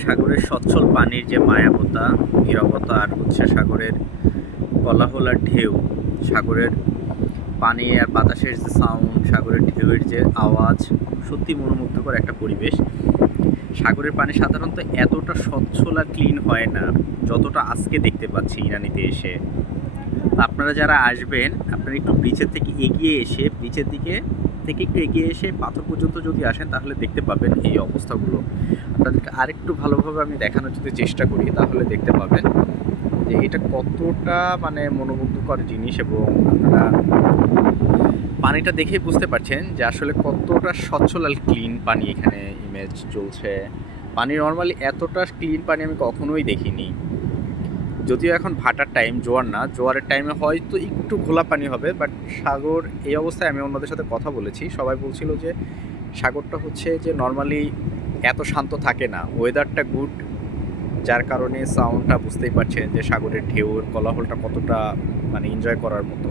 সাগরের স্বচ্ছল পানির যে মায়াবতা, নীরবতা, আর হচ্ছে সাগরের কোলাহল আর ঢেউ, সাগরের পানি আর বাতাসের যে সাউন্ড, সাগরের ঢেউয়ের যে আওয়াজ, সত্যি মনোমুগ্ধকর একটা পরিবেশ। সাগরের পানি সাধারণত এতটা স্বচ্ছল আর ক্লিন হয় না যতটা আজকে দেখতে পাচ্ছি ইরানিতে এসে। আপনারা যারা আসবেন, আপনারা একটু ব্রিচের থেকে এগিয়ে এসে, ব্রিচের দিকে থেকে একটু এগিয়ে এসে পাথর পর্যন্ত যদি আসেন তাহলে দেখতে পাবেন এই অবস্থাগুলো। আপনাদেরকে আরেকটু ভালোভাবে আমি দেখানোর যদি চেষ্টা করি তাহলে দেখতে পাবেন যে এটা কতটা মানে মনোমুগ্ধকর জিনিস, এবং আপনারা পানিটা দেখেই বুঝতে পারছেন যে আসলে কতটা স্বচ্ছল আর ক্লিন পানি এখানে ইমেজ চলছে। পানি নর্মালি এতটা ক্লিন পানি আমি কখনোই দেখিনি। যদিও এখন ভাটার টাইম, জোয়ার না, জোয়ারের টাইমে হয়তো একটু ঘোলা পানি হবে, বাট সাগর এই অবস্থায় আমি অন্যদের সাথে কথা বলেছি, সবাই বলছিল যে সাগরটা হচ্ছে যে নর্মালি এত শান্ত থাকে না, ওয়েদারটা গুড, যার কারণে সাউন্ডটা বুঝতেই পারছেন যে সাগরের ঢেউর কোলাহলটা কতটা মানে এনজয় করার মতো।